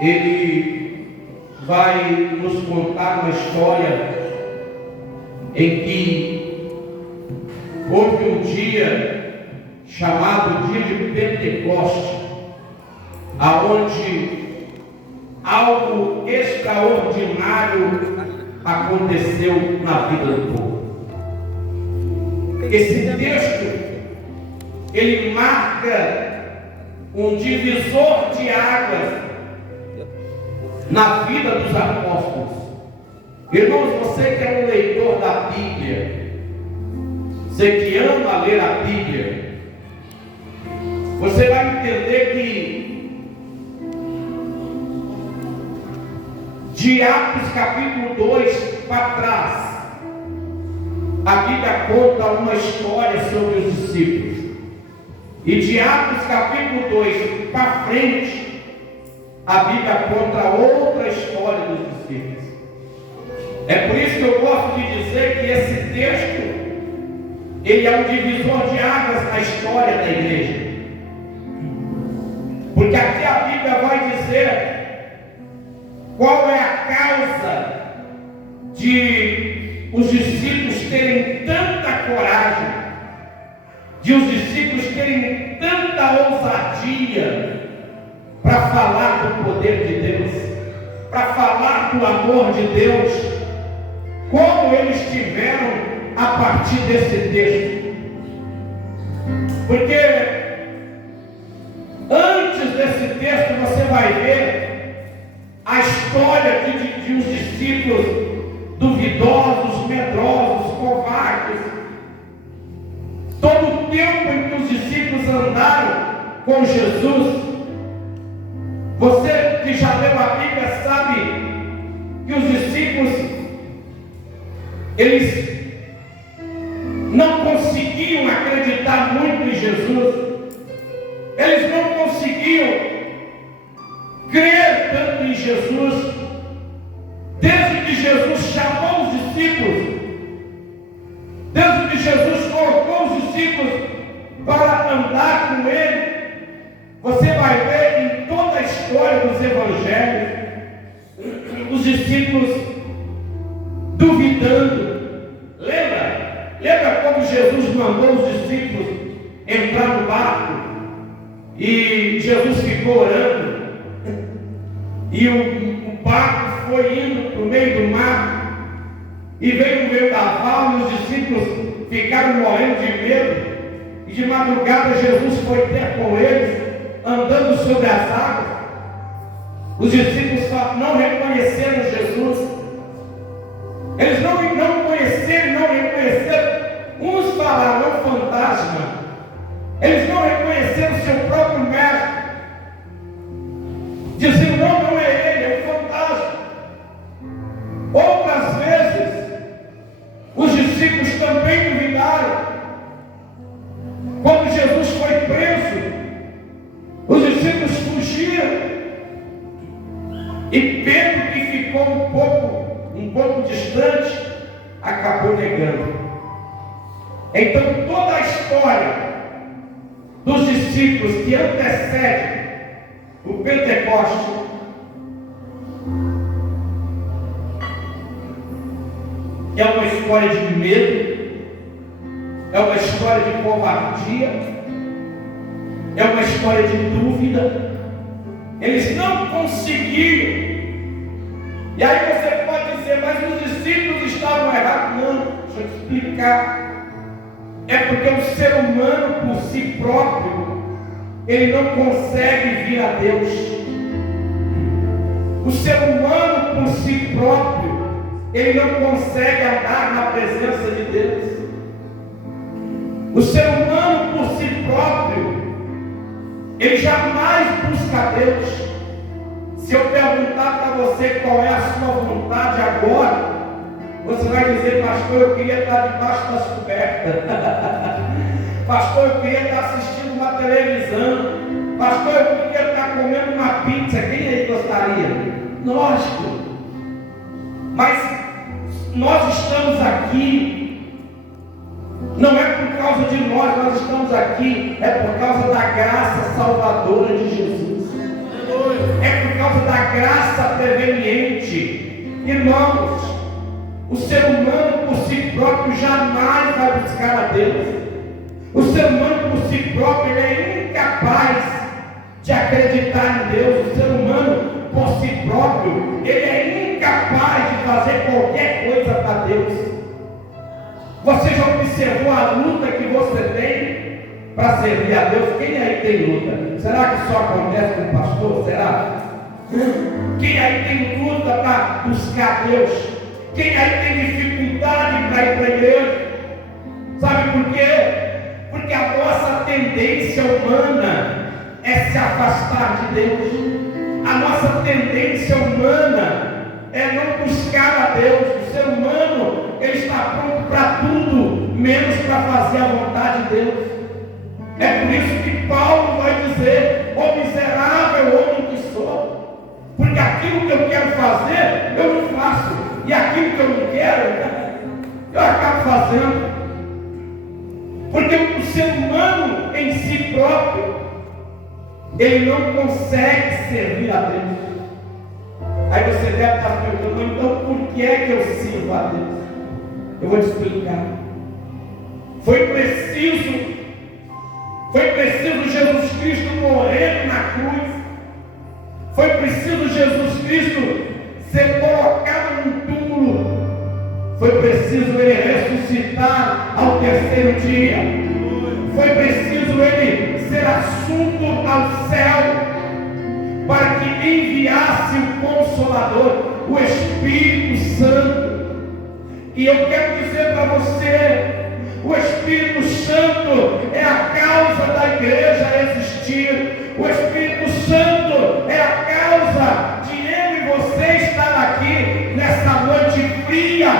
ele vai nos contar uma história em que houve um dia chamado dia de Pentecoste, aonde algo extraordinário aconteceu na vida do povo. Esse texto, ele marca um divisor de águas na vida dos apóstolos. Irmãos, você que é um leitor da Bíblia, você que ama ler a Bíblia, você vai entender que de Atos capítulo 2 para trás, a Bíblia conta uma história sobre os discípulos. E de Atos capítulo 2 para frente, a Bíblia conta outra história dos discípulos. É por isso que eu gosto de dizer que esse texto, ele é um divisor de águas na história da igreja. Porque aqui a Bíblia vai dizer qual é a causa de os discípulos terem tanta coragem, de os discípulos terem tanta ousadia para falar do poder de Deus, para falar do amor de Deus, como eles tiveram a partir desse texto. Porque antes desse texto você vai ver a história de uns discípulos duvidosos, medrosos, covardes. Todo o tempo em que os discípulos andaram com Jesus, você que já leu a Bíblia sabe que os discípulos, eles não conseguiam acreditar muito em Jesus, eles não conseguiam crer tanto em Jesus. Desde que Jesus chamou os discípulos, desde que Jesus colocou os discípulos para andar com ele, você vai ver em toda a história dos evangelhos, os discípulos duvidando. Lembra quando Jesus mandou os discípulos entrar no barco e Jesus ficou orando e o barco foi indo para o meio do mar e veio um vendaval e os discípulos ficaram morrendo de medo, e de madrugada Jesus foi ter com eles andando sobre as águas. Os discípulos não reconheceram Jesus. Eles não reconheceram. Uns falaram fantasma. Eles não reconheceram seu próprio mestre. Diziam, não é ele, é um fantasma. Outras vezes, os discípulos também duvidaram. Quando Jesus foi preso, os discípulos fugiram. E Pedro, que ficou um pouco distante, acabou negando. Então toda a história dos discípulos que antecede o Pentecoste é uma história de medo, é uma história de covardia, é uma história de dúvida. Eles não conseguiram. E aí você pode dizer, mas os discípulos estavam errados. Não, deixa eu te explicar. É porque o ser humano por si próprio, ele não consegue vir a Deus. O ser humano por si próprio, ele não consegue andar na presença de Deus. O ser humano por si próprio, ele jamais busca Deus. Se eu perguntar para você qual é a sua vontade agora, você vai dizer, pastor, eu queria estar debaixo das cobertas. Pastor, eu queria estar assistindo uma televisão. Pastor, eu queria estar comendo uma pizza. Quem aí gostaria? Lógico. Mas nós estamos aqui, não é por causa de nós estamos aqui, é por causa da graça salvadora de Jesus. É por causa da ambiente. Irmãos, o ser humano por si próprio jamais vai buscar a Deus. O ser humano por si próprio ele é incapaz de acreditar em Deus. O ser humano por si próprio ele é incapaz de fazer qualquer coisa para Deus. Você já observou a luta que você tem para servir a Deus? Quem aí tem luta? Será que só acontece com o pastor? Será? Quem aí tem luta para buscar Deus? Quem aí tem dificuldade para ir para a igreja? Sabe por quê? Porque a nossa tendência humana é se afastar de Deus. A nossa tendência humana é não buscar a Deus. O ser humano, ele está pronto para tudo, menos para fazer a vontade de Deus. É por isso que Paulo vai dizer: ó miserável homem que sou, porque aquilo que eu quero fazer, eu não faço, e aquilo que eu não quero, eu acabo fazendo. Porque o ser humano em si próprio, ele não consegue servir a Deus. Aí você deve estar perguntando: então por que é que eu sirvo a Deus? Eu vou te explicar. Foi preciso Jesus Cristo morrer na cruz. Foi preciso Jesus Cristo ser colocado num túmulo. Foi preciso ele ressuscitar ao terceiro dia. Foi preciso ele ser assunto ao céu, para que enviasse o Consolador, o Espírito Santo. E eu quero dizer para você: o Espírito Santo é a causa da igreja existir. O Espírito Santo é a causa de eu e você estar aqui nessa noite fria,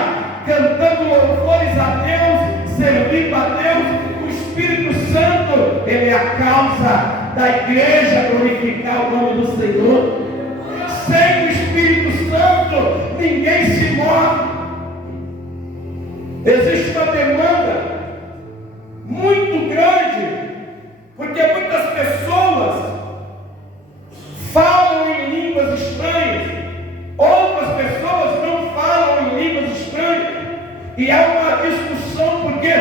cantando louvores a Deus, servindo a Deus. O Espírito Santo, ele é a causa da igreja glorificar o nome do Senhor. Sem o Espírito Santo, ninguém se move. Existe uma demanda muito grande, porque muitas pessoas falam em línguas estranhas, outras pessoas não falam em línguas estranhas, e há uma discussão, porque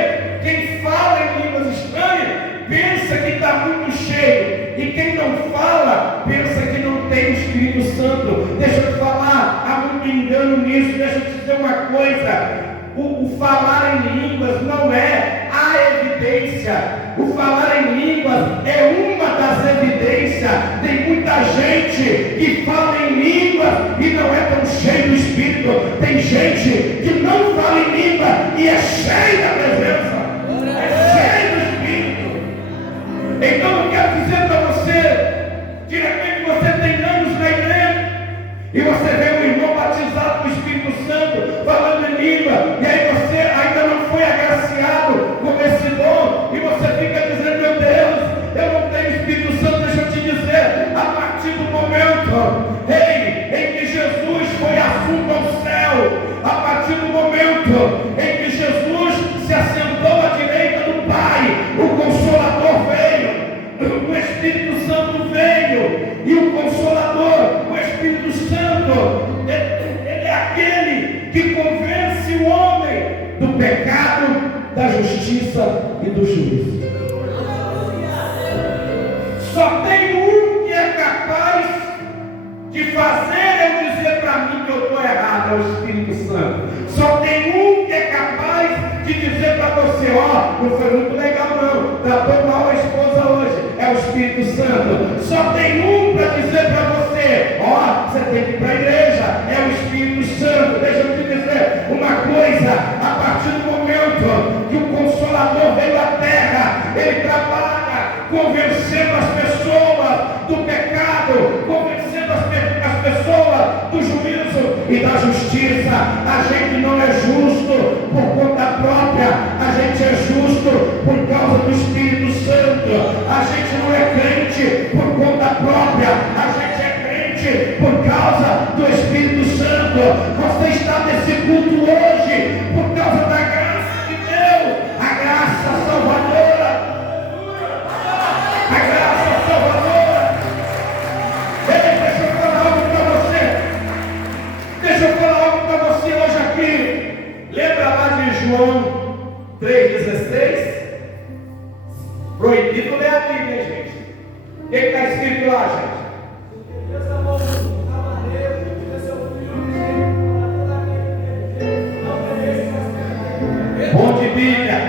quem fala em línguas estranhas pensa que está muito cheio, e quem não fala pensa que não tem o Espírito Santo. Deixa eu te falar, há muito engano nisso. Deixa eu te dizer uma coisa: o falar em línguas não é a evidência. O falar em línguas é uma das evidências. Tem muita gente que fala em línguas e não é tão cheio do Espírito. Tem gente que não fala em língua e é cheio da presença, é cheio do Espírito. Então eu quero dizer para você: de repente você tem anos na igreja e você vê um irmão batizado com o Espírito Santo, falando em língua, e aí você ainda não foi agraciado com esse dom, e você fica dizendo: meu Deus, eu não tenho Espírito Santo. Deixa eu te dizer, a partir do momento em que Jesus foi assunto ao céu, a partir do momento em que Jesus se assentou à direita do Pai, o Consolador veio, o Espírito Santo veio, e o Consolador, o Espírito Santo, ele é aquele que convence o homem do pecado, da justiça e do juízo. Só tem um que é capaz de fazer eu dizer para mim que eu estou errado: é o Espírito Santo. Só tem um que é capaz de dizer para você: ó, não foi muito legal não, tratou mal a esposa hoje. É o Espírito Santo. Só tem um para dizer para você: ó, você tem que ir para a igreja. É o Espírito Santo. Deixa eu te dizer uma coisa: a partir do momento que o Consolador veio à terra, ele trabalha convencendo as pessoas do pecado, convencendo as pessoas do juízo e da justiça. A gente não é justo por conta própria, a gente é justo por causa do Espírito Santo. A gente não é crente por conta própria, a gente é crente por causa do Espírito Santo. Você está nesse culto hoje por causa da graça de Deus, a graça salvadora. A graça salvadora. Ei, deixa eu falar algo para você. lá, gente? Bom de Bíblia,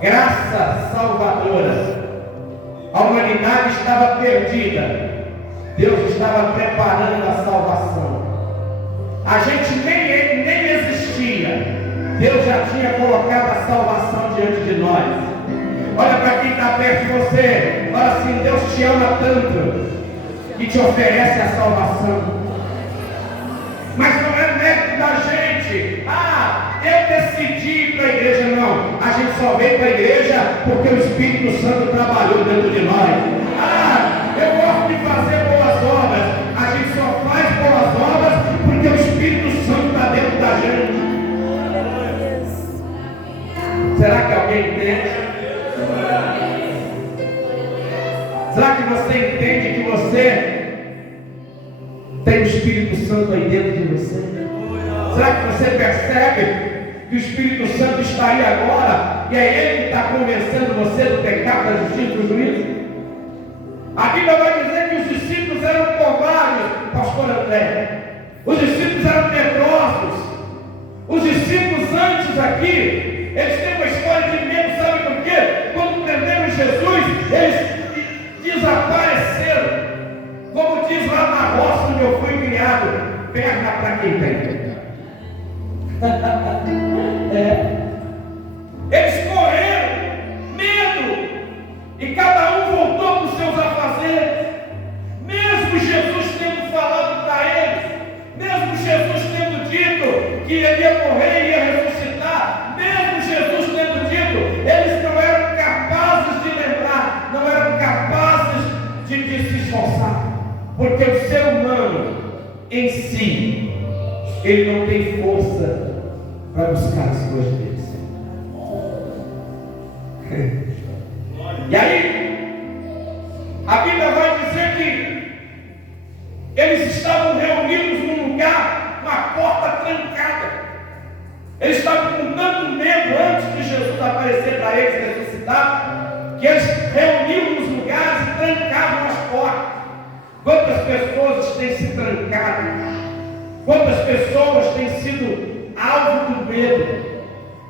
graça salvadora. A humanidade estava perdida, Deus estava preparando a salvação. A gente nem existia, Deus já tinha colocado a salvação diante de nós. Olha para quem está perto de você, olha assim: Deus te ama tanto que te oferece a salvação. Mas não é mérito da gente. Eu decidi ir para a igreja. Não, a gente só veio para a igreja porque o Espírito Santo trabalhou dentro de nós. Eu gosto de fazer boas obras. A gente só faz boas obras porque o Espírito Santo está dentro da gente. Será que alguém entende? Será que você entende que você tem o Espírito Santo aí dentro de você? Será que você percebe que o Espírito Santo está aí agora e é Ele que está convencendo você do pecado, da justiça e do juízo? A Bíblia vai dizer que os discípulos eram covardes, pastor André. Os discípulos eram medrosos. Os discípulos antes aqui, eles têm uma história de medo, sabe por quê? Quando prenderam Jesus, eles desapareceram. Como diz lá na roça onde eu fui criado, perna para quem tem. Eles correram, medo, e cada um voltou para os seus afazeres. Mesmo Jesus tendo falado para eles, mesmo Jesus tendo dito que ele ia morrer e ia ressuscitar, mesmo Jesus tendo dito, eles não eram capazes de lembrar, não eram capazes de se esforçar, porque o ser humano em si, ele não tem força para buscar as coisas deles. E aí, a Bíblia vai dizer que eles estavam reunidos num lugar, uma porta trancada. Eles estavam com tanto medo antes de Jesus aparecer para eles e ressuscitar, que eles reuniam nos lugares e trancavam as portas. Quantas pessoas têm se trancado? Quantas pessoas têm sido alvo do medo?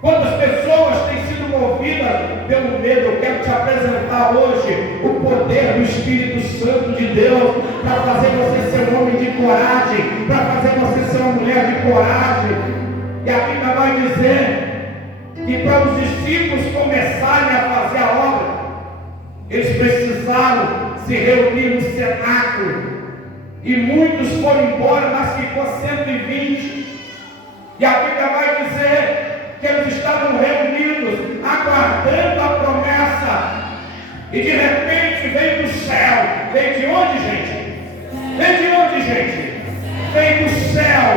Quantas pessoas têm sido movidas pelo medo? Eu quero te apresentar hoje o poder do Espírito Santo de Deus para fazer você ser um homem de coragem, para fazer você ser uma mulher de coragem. E a Bíblia vai dizer que para os discípulos começarem a fazer a obra, eles precisaram se reunir no cenáculo. E muitos foram embora, mas ficou 120. E a Bíblia vai dizer que eles estavam reunidos, aguardando a promessa. E de repente veio do céu. Veio de onde, gente? Veio de onde, gente? Veio do céu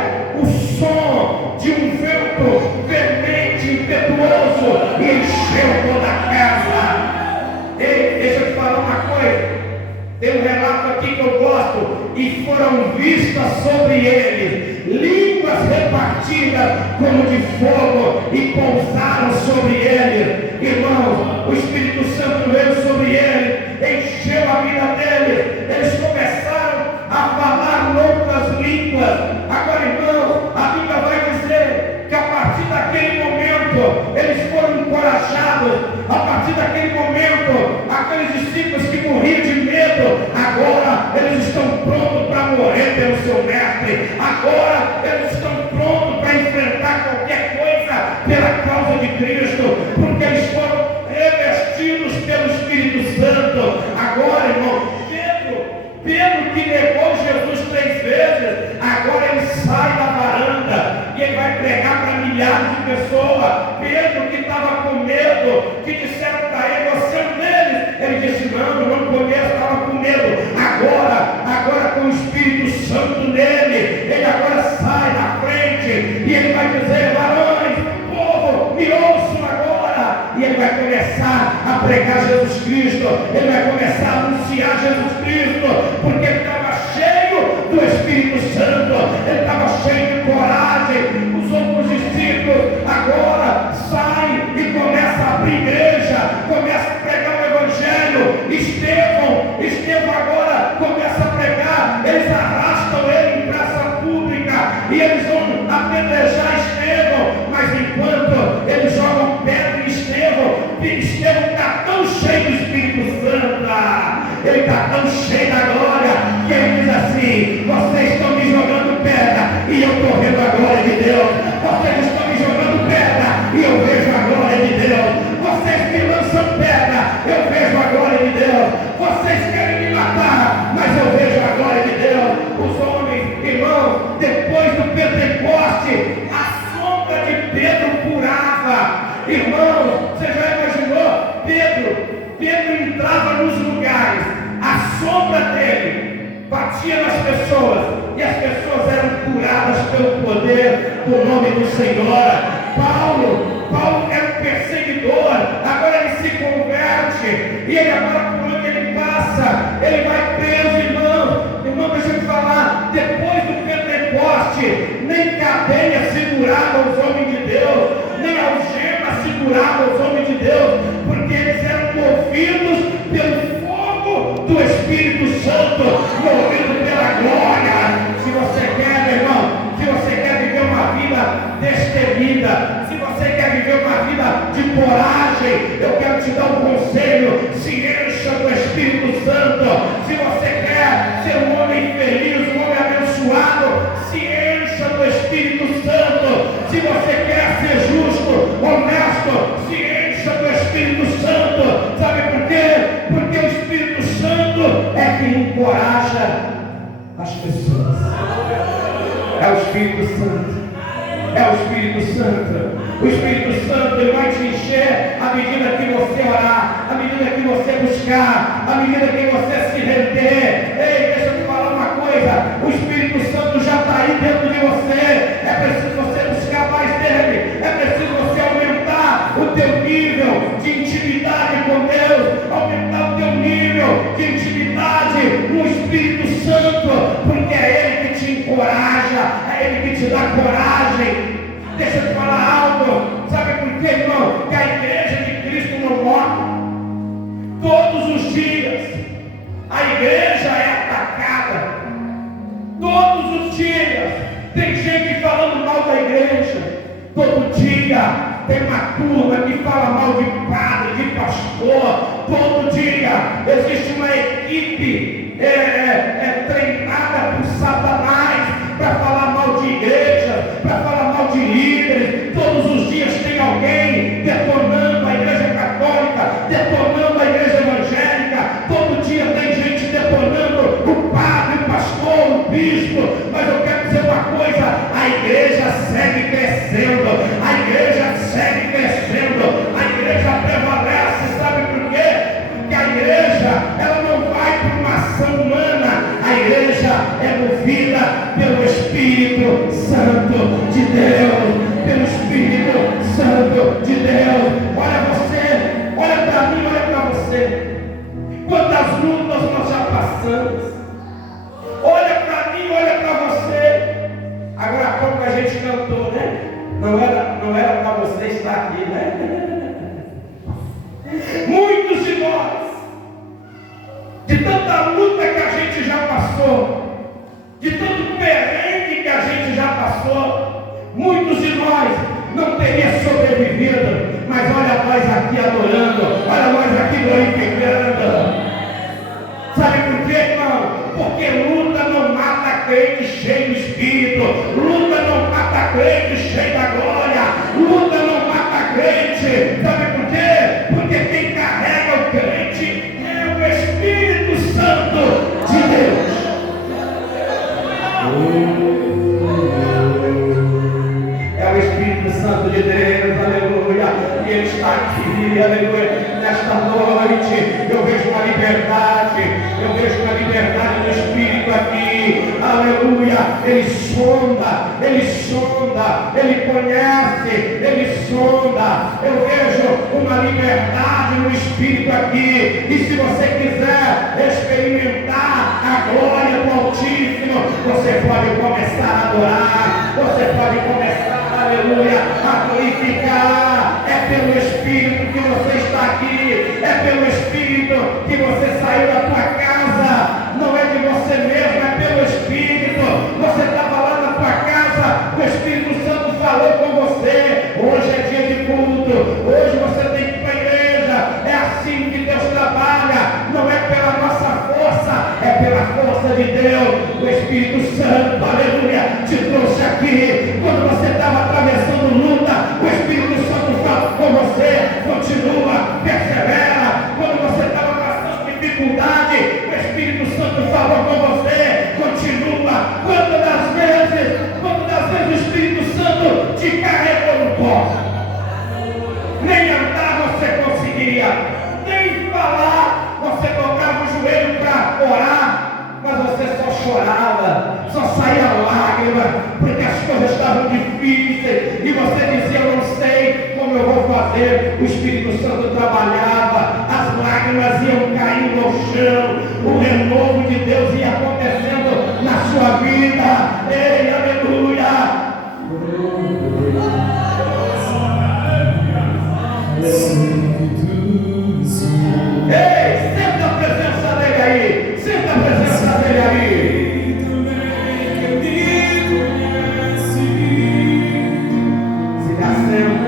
o som de um vento veemente, impetuoso, e encheu toda a casa. Ei, deixa eu te falar uma coisa. Tem um relato aqui que eu gosto. E foram vistas sobre eles línguas repartidas como de fogo, e pousaram sobre eles. Irmãos, o Espírito Santo veio sobre eles, encheu a vida deles. Eles começaram a falar outras línguas. Agora, irmãos, a Bíblia vai dizer que a partir daquele momento eles foram encorajados. A partir daquele momento, aqueles discípulos que morriam de medo, agora eles estão prontos para morrer pelo seu mestre. Agora eles estão prontos para enfrentar qualquer coisa pela causa de Cristo, porque eles foram revestidos pelo Espírito Santo. Agora, irmão, Pedro que negou Jesus 3 vezes, agora ele sai da varanda e ele vai pregar para milhares de pessoas. Pedro que estava com medo, que disseram para ele: você é um deles. Ele disse: não conheço, estava com medo. Agora com o Espírito Santo nele, ele agora sai na frente e ele vai dizer: varões, povo, me ouçam agora. E ele vai começar a pregar Jesus Cristo, ele vai começar a anunciar Jesus Cristo, porque ele estava cheio do Espírito Santo, ele estava cheio de coragem. Os outros discípulos agora saem e começam a abrir igreja, começam a pregar o Evangelho. Estevão agora eles arrastam ele em praça pública e eles vão apedrejar Estevão, mas enquanto eles jogam pedra em Estevão está tão cheio do Espírito Santo, ele está tão cheio da glória, que ele diz assim: vocês estão me jogando pedra e eu estou vendo a glória de Deus, vocês estão me jogando pedra e eu vejo a glória de Deus, vocês me lançam pedra, eu vejo a glória de Deus, vocês querem me matar, mas eu vejo a glória de Deus. Os homens, irmãos, depois do Pentecoste, a sombra de Pedro curava. Irmãos, você já imaginou? Pedro entrava nos lugares, a sombra dele batia nas pessoas e as pessoas eram curadas pelo poder do nome do Senhor. Paulo era um perseguidor, agora ele se converte e ele agora, por onde ele passa, ele vai preso. Irmão, deixa eu te falar, depois do Pentecoste, nem cadeia segurava os homens de Deus, nem algema segurava os homens de Deus, porque eles eram movidos pelo fogo do Espírito Santo, movidos pela glória. Se você quer, meu irmão, se você quer viver uma vida destemida, se você quer viver uma vida de coragem, eu quero te dar um conselho: se encha do Espírito Santo. Se você quer ser um homem feliz, um homem abençoado, se encha do Espírito Santo. Se você quer ser justo, honesto, se encha do Espírito Santo. Sabe por quê? Porque o Espírito Santo é quem encoraja as pessoas. É o Espírito Santo. É o Espírito Santo. O Espírito Santo, ele vai te encher à medida que você orar, à medida que você buscar, à medida que você se render. Ei, deixa eu te falar uma coisa: o Espírito Santo já está aí dentro de você. É preciso você buscar mais dele. É preciso você aumentar o teu nível de intimidade com Deus, aumentar o teu nível de intimidade no Espírito Santo, porque é ele que te encoraja, é ele que te dá coragem. Deixa eu te falar algo. Sabe por quê, irmão? Que a igreja de Cristo não morre. Todos os dias a igreja é atacada. Todos os dias tem gente falando mal da igreja. Todo dia tem uma turma que fala mal de padre, de pastor. Todo dia existe uma equipe treinada por Satanás para falar mal de igreja, para falar mal de líderes. Todos os dias tem alguém detonando a igreja católica, detonando a igreja evangélica. Todo dia tem gente detonando o padre, o pastor, o bispo. Mas eu quero dizer uma coisa: a igreja segue crescendo, a igreja segue crescendo, a igreja prevalece. Sabe por quê? Porque a igreja, ela não vai por uma ação humana, a igreja é movida pelo Espírito Santo de Deus, pelo Espírito Santo de Deus. Olha você, olha para mim, olha para você. Quantas lutas nós já passamos. Olha para mim, olha para você. Agora há pouco a gente cantou, né? Não era para você estar aqui, né? Muitos de nós, de tanta luta que a gente já passou, de tanto perrengue que a gente já passou, muitos de nós não teriam sobrevivido. Mas olha nós aqui adorando, olha nós aqui glorificando. Sabe por quê, irmão? Porque luta não mata crente cheio do Espírito, luta não mata crente cheio da glória, luta não mata crente. Sabe por quê? Porque quem carrega o crente é o Espírito Santo de Deus. É o Espírito Santo de Deus, aleluia. E ele está aqui, aleluia. Nesta noite eu vejo uma liberdade, eu vejo uma liberdade no Espírito aqui, aleluia. Ele sonda, ele conhece, ele sonda. Eu vejo uma liberdade no Espírito aqui. E se você quiser experimentar a glória do Altíssimo, você pode começar a adorar, você pode começar, aleluia, a glorificar. É pelo Espírito que você está aqui, é pelo Espírito que você saiu da tua casa. Não é de você mesmo, é pelo Espírito O Espírito Santo, aleluia, te trouxe aqui. Quando você estava atravessando luta, o Espírito Santo fala com você. Continua, persevera. Quando você estava passando dificuldade, o Espírito Santo falou com você. Continua. Quantas das vezes o Espírito Santo te carregou no colo? Nem andar você conseguia, nem falar. Você tocava o joelho para orar, mas você só chorava, só saía lágrima, porque as coisas estavam difíceis, e você dizia: eu não sei como eu vou fazer. O Espírito Santo trabalhava, as lágrimas iam caindo ao chão, o renovo de Deus ia acontecendo na sua vida. Ei, aleluia! Ei, senta a presença dele aí, senta a presença dele aí. Se assenta.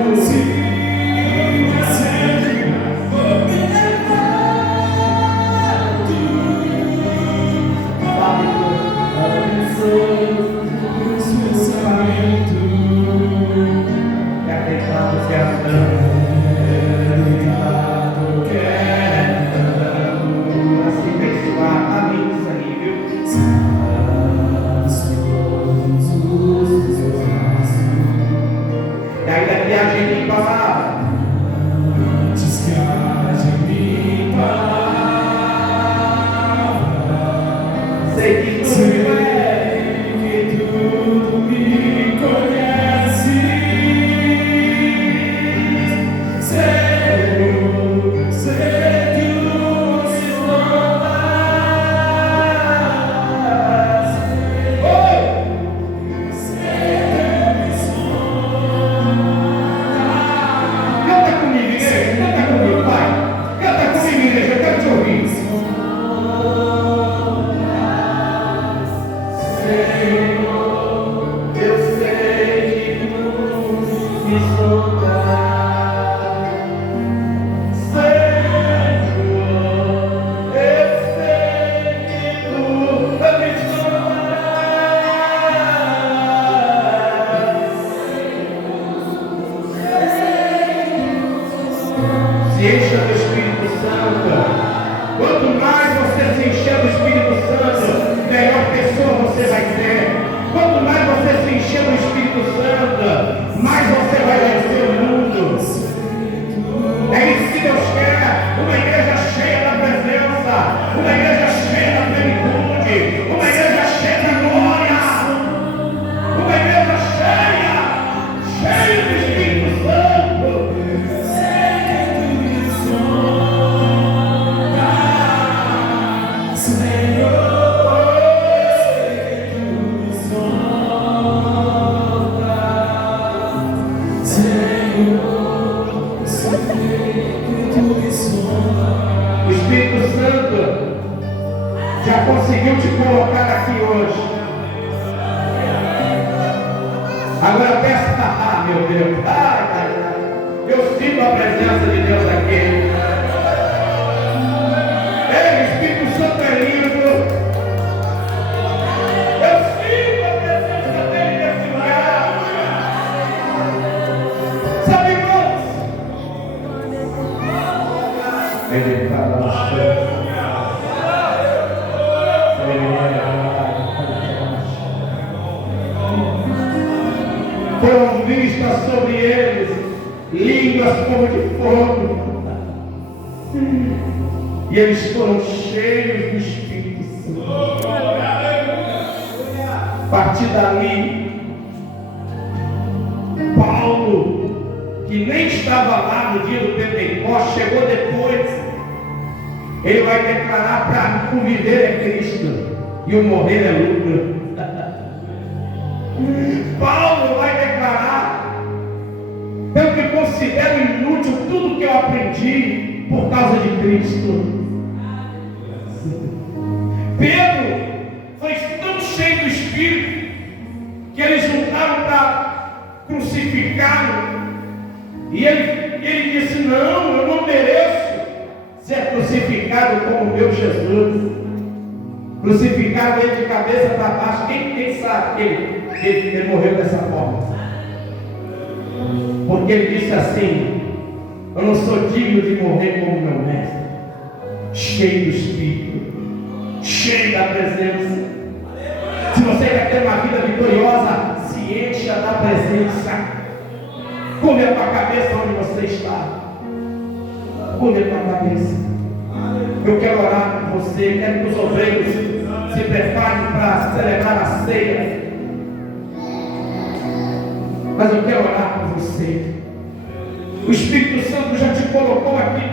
Conseguiu te colocar aqui hoje. Agora peça, meu Deus, eu sinto a presença de Deus aqui. Ei, o Espírito Santo é lindo. Eu sinto a presença dele nesse lugar. Sabe, irmãos? Ele fala no chão. Foram vistas sobre eles línguas como de fogo, e eles foram cheios do Espírito Santo. A partir dali, Paulo, que nem estava lá no dia do Pentecostes, chegou depois. Ele vai declarar: para o viver é Cristo e o morrer é lucro. Paulo vai declarar: eu que considero inútil tudo que eu aprendi por causa de Cristo. Pedro foi tão cheio do Espírito que eles juntaram para crucificá-lo, e ele disse: não, eu não mereço ser crucificado como meu Jesus. Crucificaram ele de cabeça para baixo. Quem sabe que ele morreu dessa forma? Porque ele disse assim: eu não sou digno de morrer como meu mestre, cheio do Espírito, cheio da presença. Se você quer ter uma vida vitoriosa, se encha da presença. Come a tua cabeça onde você está. Come a tua cabeça. Eu quero orar por você. Quero que os obreiros se preparem para celebrar a ceia. Mas eu quero orar por você. O Espírito Santo já te colocou aqui dentro.